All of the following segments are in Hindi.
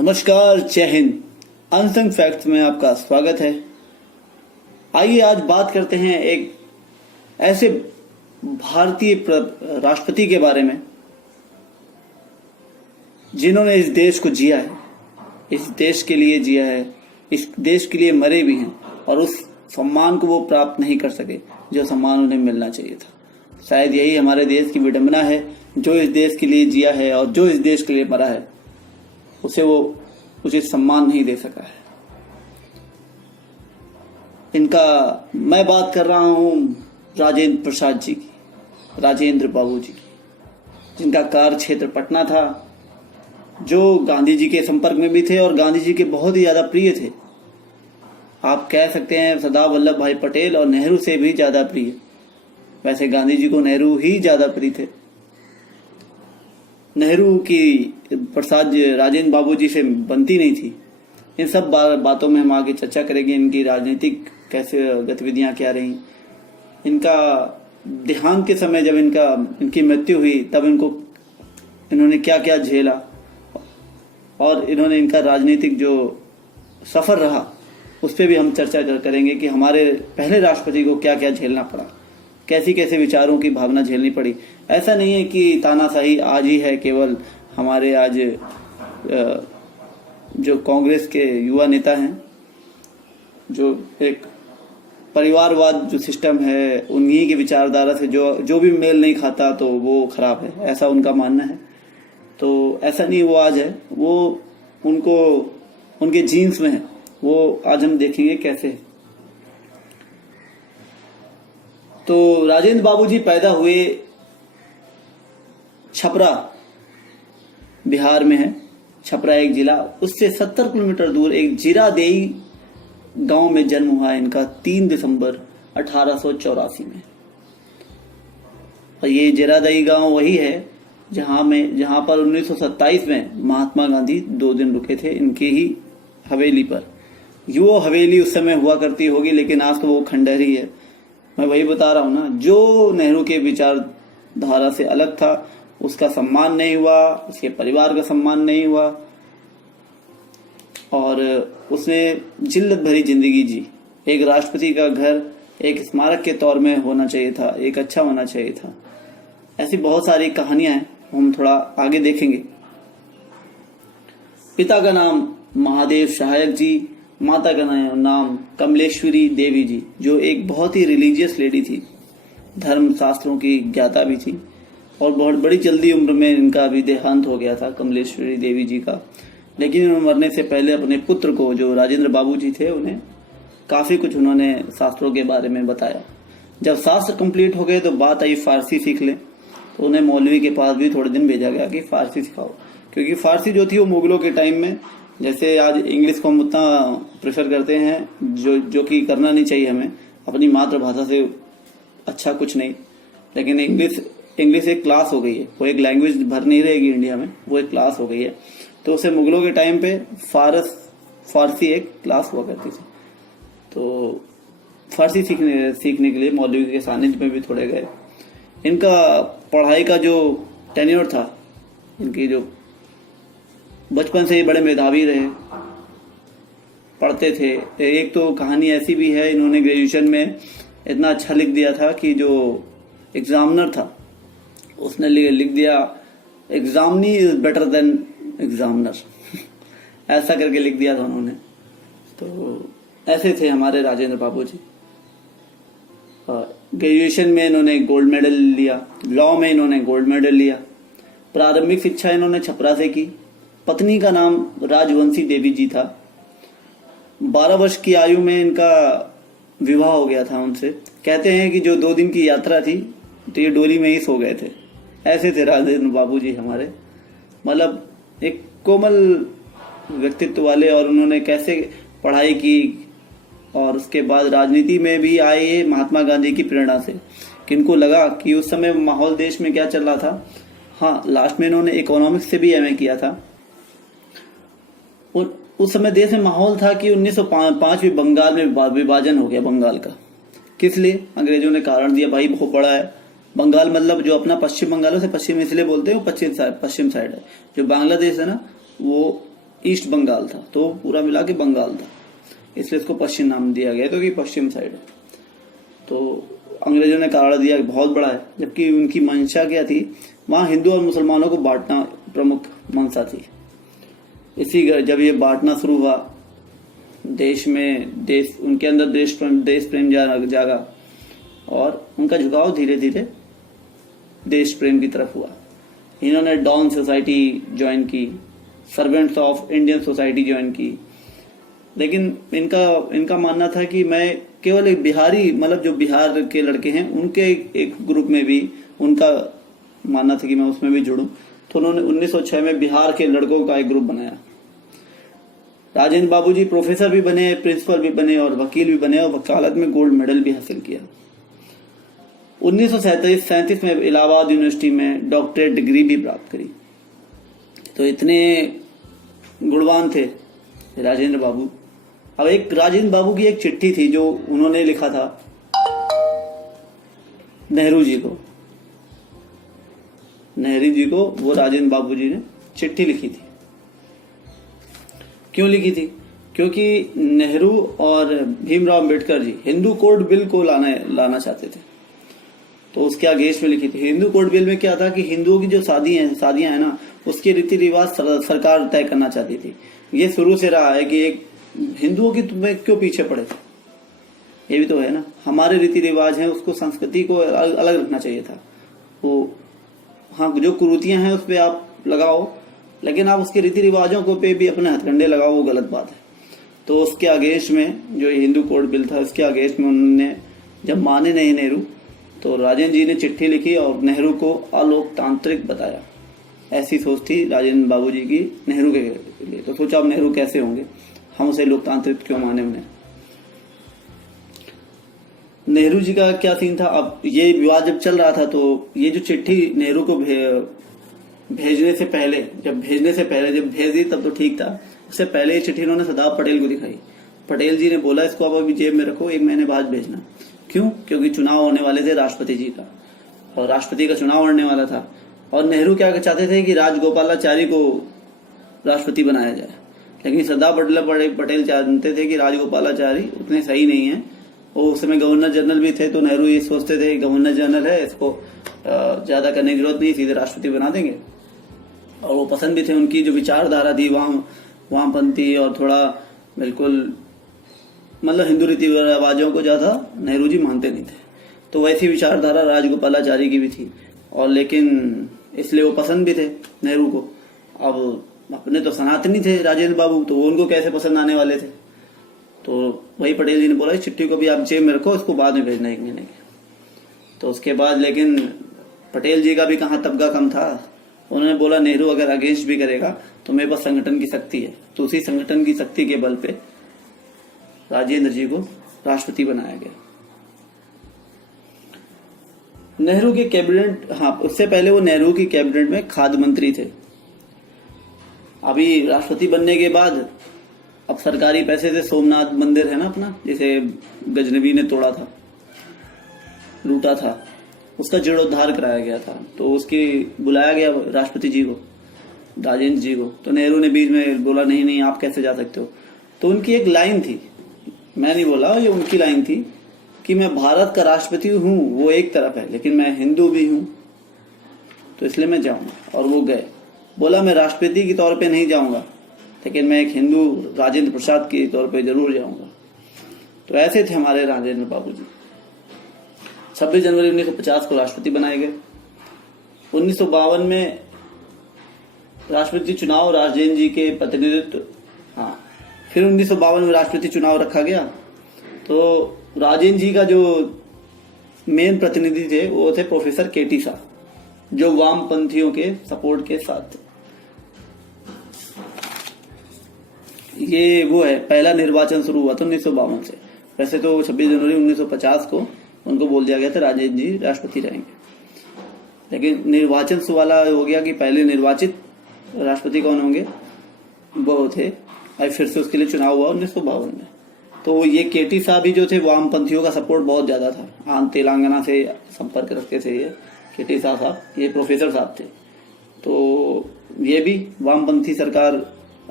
नमस्कार, जय हिंद। अनसंग फैक्ट्स में आपका स्वागत है। आइए आज बात करते हैं एक ऐसे भारतीय राष्ट्रपति के बारे में जिन्होंने इस देश को जिया है, इस देश के लिए जिया है, इस देश के लिए मरे भी हैं और उस सम्मान को वो प्राप्त नहीं कर सके जो सम्मान उन्हें मिलना चाहिए था। शायद यही हमारे देश की विडंबना है, जो इस देश के लिए जिया है और जो इस देश के लिए मरा है उसे वो उचित सम्मान नहीं दे सका है। मैं बात कर रहा हूं राजेंद्र प्रसाद जी की, राजेंद्र बाबू जी की, जिनका कार्य क्षेत्र पटना था, जो गांधी जी के संपर्क में भी थे और गांधी जी के बहुत ही ज्यादा प्रिय थे। आप कह सकते हैं सरदार वल्लभ भाई पटेल और नेहरू से भी ज्यादा प्रिय। वैसे गांधी जी को नेहरू ही ज्यादा प्रिय थे। नेहरू की प्रसाद राजेंद्र बाबू जी से बनती नहीं थी। इन सब बातों में हम आगे चर्चा करेंगे। इनकी राजनीतिक कैसे गतिविधियां क्या रही, इनका देहांत के समय जब इनकी मृत्यु हुई तब इन्होंने क्या क्या झेला और इन्होंने इनका राजनीतिक जो सफर रहा उस पर भी हम चर्चा करेंगे कि हमारे पहले राष्ट्रपति को क्या क्या झेलना पड़ा, कैसी कैसे विचारों की भावना झेलनी पड़ी। ऐसा नहीं है कि तानाशाही आज ही है केवल। हमारे आज जो कांग्रेस के युवा नेता हैं, जो एक परिवारवाद जो सिस्टम है उन्हीं की विचारधारा से जो भी मेल नहीं खाता तो वो खराब है, ऐसा उनका मानना है। तो ऐसा नहीं वो आज है, वो उनके जीन्स में है। वो आज हम देखेंगे कैसे है। तो राजेंद्र बाबू जी पैदा हुए छपरा, बिहार में है। छपरा एक जिला, उससे 70 किलोमीटर दूर एक जीरादेई गांव में जन्म हुआ इनका 3 दिसंबर 1884 में। और ये जीरादेई गांव वही है जहां पर 1927 में महात्मा गांधी 2 दिन रुके थे, इनकी ही हवेली पर। वो हवेली उस समय हुआ करती होगी, लेकिन आज तो वो खंडहर ही है। मैं वही बता रहा हूं ना, जो नेहरू के विचारधारा से अलग था उसका सम्मान नहीं हुआ, उसके परिवार का सम्मान नहीं हुआ और उसने जिल्लत भरी जिंदगी जी। एक राष्ट्रपति का घर एक स्मारक के तौर में होना चाहिए था, एक अच्छा होना चाहिए था। ऐसी बहुत सारी कहानियां हैं, हम थोड़ा आगे देखेंगे। पिता का नाम महादेव सहायक जी, माता का नाम कमलेश्वरी देवी जी, जो एक बहुत ही रिलीजियस लेडी थी, धर्म शास्त्रों की ज्ञाता भी थी। और बहुत बड़ी जल्दी उम्र में इनका भी देहांत हो गया था कमलेश्वरी देवी जी का। लेकिन मरने से पहले अपने पुत्र को, जो राजेंद्र बाबू जी थे, उन्हें काफी कुछ उन्होंने शास्त्रों के बारे में बताया। जब शास्त्र कंप्लीट हो गए तो बात आई फारसी सीख ले, तो उन्हें मौलवी के पास भी थोड़े दिन भेजा गया कि फारसी सिखाओ, क्योंकि फारसी जो थी वो मुगलों के टाइम में, जैसे आज इंग्लिश को हम उतना प्रेफर करते हैं जो कि करना नहीं चाहिए हमें, अपनी मातृभाषा से अच्छा कुछ नहीं। लेकिन इंग्लिश एक क्लास हो गई है, वो एक लैंग्वेज भर नहीं रहेगी इंडिया में, वो एक क्लास हो गई है। तो उसे मुगलों के टाइम पे फारसी एक क्लास हुआ करती थी। तो फारसी सीखने के लिए मौलवी के सानिध्य में भी थोड़े गए। इनका पढ़ाई का जो टेन्योर था, इनकी जो बचपन से ही बड़े मेधावी रहे, पढ़ते थे। एक तो कहानी ऐसी भी है, इन्होंने ग्रेजुएशन में इतना अच्छा लिख दिया था कि जो एग्जामिनर था उसने लिख दिया examinee is better than examiner ऐसा करके लिख दिया था उन्होंने। तो ऐसे थे हमारे राजेंद्र बाबू जी। ग्रेजुएशन में इन्होंने गोल्ड मेडल लिया, लॉ में इन्होंने गोल्ड मेडल लिया। प्रारंभिक शिक्षा इन्होंने छपरा से की। पत्नी का नाम राजवंशी देवी जी था। 12 वर्ष की आयु में इनका विवाह हो गया था उनसे। कहते हैं कि जो 2 दिन की यात्रा थी तो ये डोली में ही सो गए थे। ऐसे थे राजेंद्र बाबू जी हमारे, मतलब एक कोमल व्यक्तित्व वाले। और उन्होंने कैसे पढ़ाई की और उसके बाद राजनीति में भी आए महात्मा गांधी की प्रेरणा से, कि इनको लगा कि उस समय माहौल देश में क्या चल रहा था। हाँ, लास्ट में इन्होंने इकोनॉमिक्स से भी एमए किया था। उस समय देश में माहौल था कि 1905 में बंगाल में विभाजन हो गया बंगाल का। किस लिए? अंग्रेजों ने कारण दिया, भाई बहुत बड़ा है बंगाल, मतलब जो अपना पश्चिम बंगाल से पश्चिम इसलिए बोलते हैं, वो पश्चिम साइड है। जो बांग्लादेश है ना, वो ईस्ट बंगाल था, तो पूरा मिला के बंगाल था, इसलिए इसको पश्चिम नाम दिया गया, तो कि पश्चिम साइड है। तो अंग्रेजों ने कारण दिया कि बहुत बड़ा है, जबकि उनकी मंशा क्या थी, वहां हिंदू और मुसलमानों को बांटना प्रमुख मंशा थी। इसी जब ये बांटना शुरू हुआ, देश उनके अंदर देश प्रेम जागा और उनका झुकाव धीरे धीरे देश प्रेम की तरफ हुआ। इन्होंने डॉन सोसाइटी ज्वाइन की, servants of Indian society join की, लेकिन इनका मानना था कि मैं केवल एक बिहारी, मतलब जो बिहार के लड़के हैं उनके एक ग्रुप में भी उनका मानना था कि मैं उसमें भी जुड़ूं। तो उन्होंने 1906 में बिहार के लड़कों का एक ग्रुप बनाया। राजेंद्र बाबूजी प्रोफेसर भी बने, प्रिंसिपल भी बने और वकील भी बने और वकालत में गोल्ड मेडल भी हासिल किया। 1937 में इलाहाबाद यूनिवर्सिटी में डॉक्टरेट डिग्री भी प्राप्त करी। तो इतने गुणवान थे राजेंद्र बाबू। अब एक राजेंद्र बाबू की एक चिट्ठी थी जो उन्होंने लिखा था नेहरू जी को, वो राजेंद्र बाबू जी ने चिट्ठी लिखी थी। क्यों लिखी थी? क्योंकि नेहरू और भीमराव अंबेडकर जी हिंदू कोड बिल को लाना चाहते थे, तो उसके अगेंस्ट में लिखी थी। हिंदू कोड बिल में क्या था कि हिंदुओं की जो शादियां हैं ना, उसके रीति रिवाज सरकार तय करना चाहती थी। ये शुरू से रहा है कि एक हिंदुओं की तुम्हें क्यों पीछे पड़े, ये भी तो है ना, हमारे रीति रिवाज हैं, उसको संस्कृति को अलग रखना चाहिए था। वो हाँ, जो कुरीतियां हैं उस पर आप लगाओ, लेकिन आप उसके रीति रिवाजों को पे भी अपने हथकंडे लगाओ, वो गलत बात है। तो उसके अगेंस्ट में जो हिंदू कोड बिल था, उसके अगेंस्ट में उन्होंने जब माने नहीं नेहरू, तो राजेंद्र जी ने चिट्ठी लिखी और नेहरू को अलोकतांत्रिक बताया। ऐसी सोच थी राजेंद्र बाबू जी की नेहरू के लिए। तो सोचा अब नेहरू कैसे होंगे, हम उसे लोकतांत्रिक क्यों माने उन्हें। नेहरू जी का क्या सीन था, अब ये विवाद जब चल रहा था, तो ये जो चिट्ठी नेहरू को भेजने से पहले जब भेज दी तब तो ठीक था। उससे पहले ये चिट्ठी इन्होंने सरदार पटेल को दिखाई। पटेल जी ने बोला इसको अब अभी जेब में रखो, 1 महीने बाद भेजना। क्यों? क्योंकि चुनाव होने वाले थे राष्ट्रपति जी का, और राष्ट्रपति का चुनाव होने वाला था, और नेहरू क्या चाहते थे कि राजगोपालाचारी को राष्ट्रपति बनाया जाए। लेकिन सरदार पटेल जानते थे कि राजगोपालाचारी उतने सही नहीं है। वो उस समय गवर्नर जनरल भी थे, तो नेहरू ये सोचते थे गवर्नर जनरल है, इसको ज्यादा करने की जरूरत नहीं, सीधे राष्ट्रपति बना देंगे। और वो पसंद भी थे, उनकी जो विचारधारा थी वामपंथी और थोड़ा बिल्कुल मतलब हिंदू रीति रिवाजों को ज्यादा नेहरू जी मानते नहीं थे। तो वैसी विचारधारा राजगोपालाचारी की भी थी, और लेकिन इसलिए वो पसंद भी थे नेहरू को। अब अपने तो सनातनी थे राजेंद्र बाबू, तो वो उनको कैसे पसंद आने वाले थे। तो वही पटेल जी ने बोला इस चिट्ठी को भी आप जेब में रखो, इसको बाद में भेजना 1 महीने के। तो उसके बाद लेकिन पटेल जी का भी कहाँ तबका कम था, उन्होंने बोला नेहरू अगर अगेंस्ट भी करेगा तो मेरे पास संगठन की शक्ति है। तो उसी संगठन की शक्ति के बल पे राजेंद्र जी को राष्ट्रपति बनाया गया। नेहरू के कैबिनेट, हाँ उससे पहले वो नेहरू की कैबिनेट में खाद्य मंत्री थे। अभी राष्ट्रपति बनने के बाद अब सरकारी पैसे से सोमनाथ मंदिर है ना अपना, जिसे गजनबी ने तोड़ा था, लूटा था, उसका जीर्णोद्धार कराया गया था। तो उसकी बुलाया गया राष्ट्रपति जी को, राजेंद्र जी को। तो नेहरू ने बीच में बोला नहीं नहीं आप कैसे जा सकते हो। तो उनकी एक लाइन थी, मैं नहीं बोला, ये उनकी लाइन थी कि मैं भारत का राष्ट्रपति हूं, वो एक तरफ है, लेकिन मैं हिंदू भी हूं, तो इसलिए मैं जाऊंगा। और वो गए, बोला मैं राष्ट्रपति के तौर पे नहीं जाऊंगा, लेकिन मैं एक हिंदू राजेंद्र प्रसाद के तौर पे जरूर जाऊंगा। तो ऐसे थे हमारे राजेंद्र बाबू जी। 26 जनवरी 1950 को राष्ट्रपति बनाए गए। 1952 में राष्ट्रपति चुनाव राजेंद्र जी के प्रतिनिधित्व, हाँ फिर 1952 में राष्ट्रपति चुनाव रखा गया। तो राजेंद्र जी का जो मेन प्रतिनिधि थे वो थे प्रोफेसर केटी शाह, जो वामपंथियों के सपोर्ट के साथ। ये वो है पहला निर्वाचन शुरू हुआ था 1952 से। वैसे तो 26 जनवरी 1950 को उनको बोल दिया गया था राजेंद्र जी राष्ट्रपति रहेंगे, लेकिन निर्वाचन वाला हो गया कि पहले निर्वाचित राष्ट्रपति कौन होंगे, वो थे। और फिर से उसके लिए चुनाव हुआ 1952 में। तो ये केटी साहब भी जो थे वामपंथियों का सपोर्ट बहुत ज्यादा था, तेलंगाना से संपर्क रखते थे ये केटी साहब, ये प्रोफेसर साहब थे। तो ये भी वामपंथी सरकार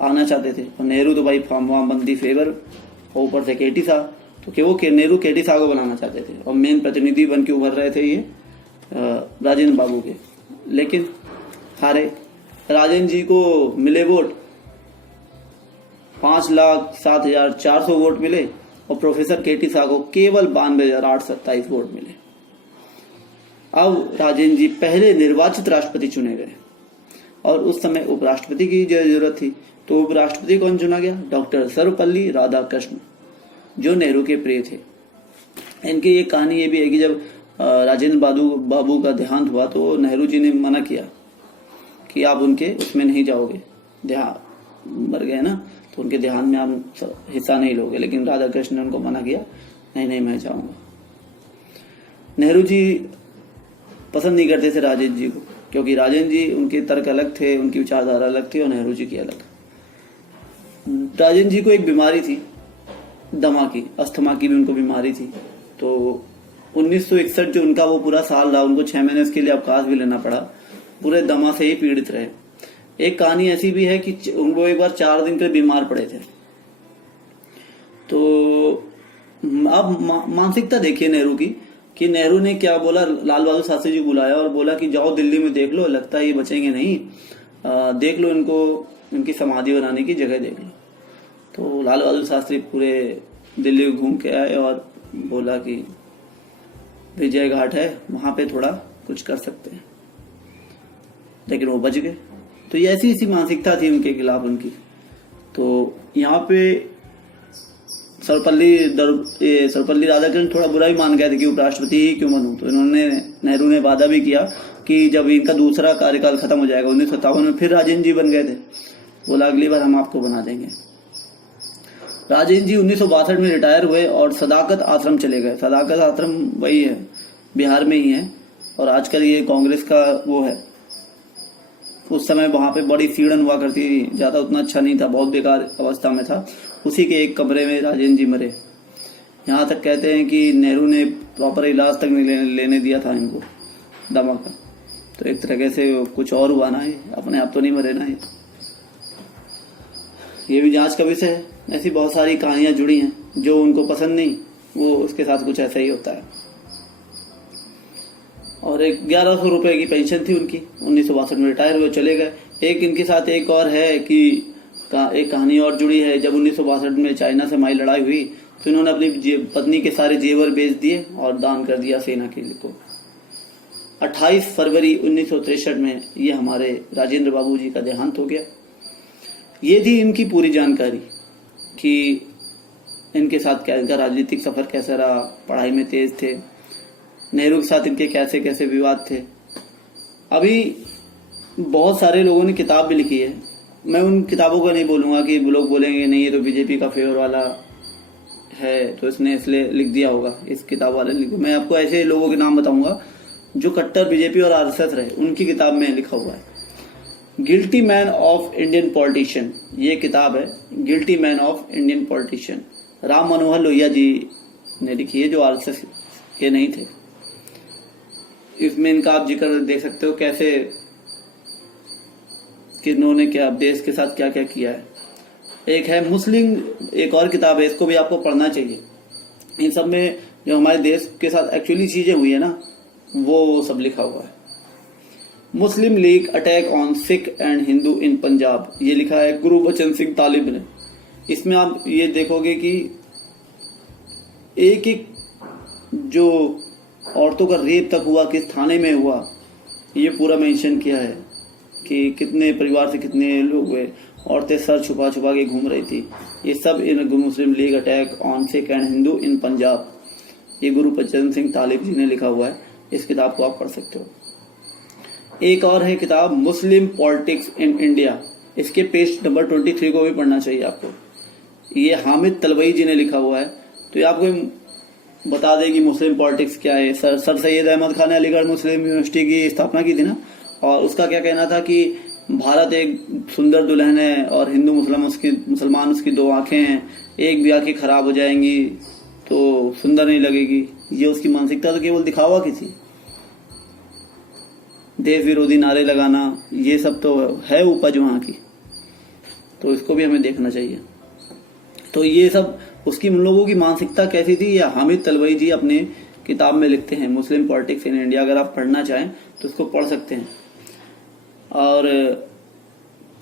आना चाहते थे। और नेहरू तो भाई फार्म बंदी फेवर, और ऊपर से केटी साहब, तो कि वो नेहरू केटी साहब को बनाना चाहते थे और मेन प्रतिनिधि बन के उभर रहे थे ये राजेंद्र बाबू के, लेकिन हारे। राजेंद्र जी को मिले वोट 5,07,400 वोट मिले और प्रोफेसर केटी साहब को केवल 92,827 वोट मिले। अब राजेंद्र जी पहले निर्वाचित राष्ट्रपति चुने गए और उस समय उपराष्ट्रपति की जरूरत थी, तो उपराष्ट्रपति कौन चुना गया? डॉक्टर सर्वपल्ली राधाकृष्ण, जो नेहरू के प्रिय थे। इनकी एक कहानी ये भी है कि जब राजेंद्र बाबू का देहांत हुआ तो नेहरू जी ने मना किया कि आप उनके उसमें नहीं जाओगे, मर गए ना, तो उनके देहांत में आप हिस्सा नहीं लोगे, लेकिन राधाकृष्ण ने उनको मना किया, नहीं मैं जाऊंगा। नेहरू जी पसंद नहीं करते थे राजेंद्र जी को, क्योंकि राजेंद्र जी उनके तर्क अलग थे, उनकी विचारधारा अलग थी और नेहरू जी की अलग। राजेंद्र जी को एक बीमारी थी दमा की, अस्थमा की भी उनको बीमारी थी, तो 1961 जो उनका वो पूरा साल रहा, उनको 6 महीने उसके लिए अवकाश भी लेना पड़ा, पूरे दमा से ही पीड़ित रहे। एक कहानी ऐसी भी है कि वो एक बार 4 दिन के बीमार पड़े थे। तो अब मानसिकता देखिए नेहरू की, कि नेहरू ने क्या बोला, लाल बहादुर शास्त्री जी बुलाया और बोला कि जाओ दिल्ली में देख लो, लगता है ये बचेंगे नहीं, देख लो इनको, इनकी समाधि बनाने की जगह देख लो। तो लाल बहादुर शास्त्री पूरे दिल्ली घूम के आए और बोला कि विजय घाट है, वहां पे थोड़ा कुछ कर सकते हैं, लेकिन वो बच गए। तो ये ऐसी मानसिकता थी उनके खिलाफ उनकी। तो यहाँ पे सर्वपल्ली राधाकृष्ण थोड़ा बुरा भी मान गए थे कि उपराष्ट्रपति ही क्यों बनूं, तो नेहरू ने वादा भी किया कि जब इनका दूसरा कार्यकाल खत्म हो जाएगा 1957 में, फिर राजेंद्र जी बन गए थे, बोला अगली बार हम आपको बना देंगे। राजेंद्र जी 1962 में रिटायर हुए और सदाकत आश्रम चले गए। सदाकत आश्रम वही है, बिहार में ही है, और आजकल ये कांग्रेस का वो है। उस समय वहां पे बड़ी सीढ़न हुआ करती थी, ज्यादा उतना अच्छा नहीं था, बहुत बेकार अवस्था में था। उसी के एक कमरे में राजेंद्र जी मरे। यहाँ तक कहते हैं कि नेहरू ने प्रॉपर इलाज तक नहीं लेने दिया था इनको दमा का। तो एक तरीके से कुछ और हुआ ना, अपने आप तो नहीं मरे ना। ये भी जांच का विषय है। ऐसी बहुत सारी कहानियां जुड़ी हैं, जो उनको पसंद नहीं वो उसके साथ कुछ ऐसा ही होता है। और एक 1100 रुपए की पेंशन थी उनकी, 1962 में रिटायर हुए, चले गए। एक इनके साथ एक और है कि एक कहानी और जुड़ी है। जब 1962 में चाइना से हमारी लड़ाई हुई तो इन्होंने अपनी पत्नी के सारे जेवर बेच दिए और दान कर दिया सेना के लिए को। 28 फरवरी 1963 में ये हमारे राजेंद्र बाबू जी का देहांत हो गया। ये थी इनकी पूरी जानकारी कि इनके साथ क्या, इनका राजनीतिक सफर कैसा रहा, पढ़ाई में तेज थे, नेहरू के साथ इनके कैसे कैसे विवाद थे। अभी बहुत सारे लोगों ने किताब भी लिखी है, मैं उन किताबों को नहीं बोलूंगा कि लोग बोलेंगे नहीं ये तो बीजेपी का फेवर वाला है तो इसने इसलिए लिख दिया होगा, इस किताब वाले ने लिखा। मैं आपको ऐसे लोगों के नाम बताऊंगा जो कट्टर बीजेपी और आरएसएस रहे, उनकी किताब में लिखा हुआ है। Guilty man of Indian politician, ये किताब है guilty man of Indian politician, Ram Manohar Lohia ji ने लिखी है, जो आरएसएस के नहीं थे। इसमें इनका आप जिक्र देख सकते हो कैसे कि इन्होंने क्या देश के साथ क्या क्या किया है। एक है मुस्लिम, एक और किताब है, इसको भी आपको पढ़ना चाहिए। इन सब में जो हमारे देश के साथ एक्चुअली चीजें हुई है ना, वो सब लिखा हुआ है। Muslim League attack on Sikh and Hindu in Punjab, ये लिखा है गुरबचन सिंह तालिब ने। इसमें आप ये देखोगे कि एक एक जो औरतों का रेप तक हुआ, किस थाने में हुआ, ये पूरा मेंशन किया है कि कितने परिवार से कितने लोग हुए, औरतें सर छुपा छुपा के घूम रही थी। ये सब इन Muslim League attack on Sikh and Hindu in Punjab, ये गुरबचन सिंह तालिब जी ने लिखा हुआ है। इस किताब को आप पढ़ सकते हो। एक और है किताब मुस्लिम पॉलिटिक्स इन इंडिया, इसके पेज नंबर 23 को भी पढ़ना चाहिए आपको। ये हामिद तलवई जी ने लिखा हुआ है। तो ये आपको बता दें कि मुस्लिम पॉलिटिक्स क्या है। सर सैयद अहमद खान ने अलीगढ़ मुस्लिम यूनिवर्सिटी की स्थापना की थी ना, और उसका क्या कहना था कि भारत एक सुंदर दुल्हन है और हिंदू मुसलमान उसकी दो आंखें हैं, एक भी आंखें खराब हो जाएंगी तो सुंदर नहीं लगेगी। ये उसकी मानसिकता तो केवल दिखावा की थी। देश विरोधी नारे लगाना, ये सब तो है उपज वहां की। तो इसको भी हमें देखना चाहिए। तो ये सब उसकी उन लोगों की मानसिकता कैसी थी, या हामिद तलवई जी अपने किताब में लिखते हैं, मुस्लिम पॉलिटिक्स इन इंडिया। अगर आप पढ़ना चाहें तो उसको पढ़ सकते हैं। और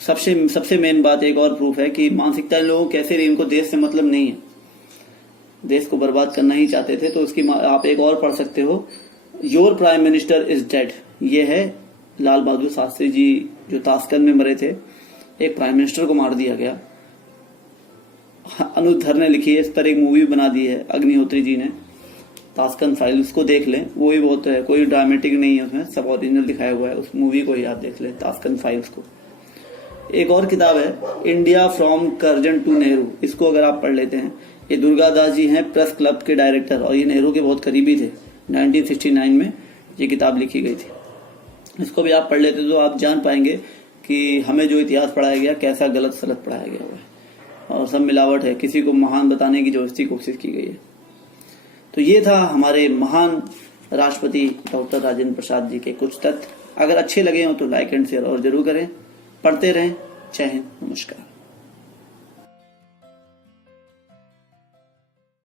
सबसे मेन बात एक और प्रूफ है कि मानसिकता इन लोगों कैसे रही, इनको देश से मतलब नहीं है, देश को बर्बाद करना ही चाहते थे। तो उसकी आप एक और पढ़ सकते हो, your prime minister is dead. ये है लाल बहादुर शास्त्री जी जो ताशकंद में मरे थे, एक प्राइम मिनिस्टर को मार दिया गया। अनुज धर ने लिखी है, इस पर एक मूवी बना दी है अग्निहोत्री जी ने, ताशकंद फाइल, उसको देख लें, वो भी बहुत है, कोई ड्रामेटिक नहीं है उसमें, सब ओरिजिनल दिखाया हुआ है। उस मूवी को ही आप देख लें, ताशकंद फाइल्स को। एक और किताब है India from Curzon to Nehru, इसको अगर आप पढ़ लेते हैं, ये दुर्गादास जी हैं प्रेस क्लब के डायरेक्टर, और ये नेहरू के बहुत करीबी थे। 1969 में ये किताब लिखी गई थी। इसको भी आप पढ़ लेते तो आप जान पाएंगे कि हमें जो इतिहास पढ़ाया गया कैसा गलत सलत पढ़ाया गया हुआ है, और सब मिलावट है, किसी को महान बताने की जबरदस्ती कोशिश की गई है। तो ये था हमारे महान राष्ट्रपति डॉक्टर राजेंद्र प्रसाद जी के कुछ तथ्य। अगर अच्छे लगे हो तो लाइक एंड शेयर और जरूर करें। पढ़ते रहें। जय हिंद, नमस्कार।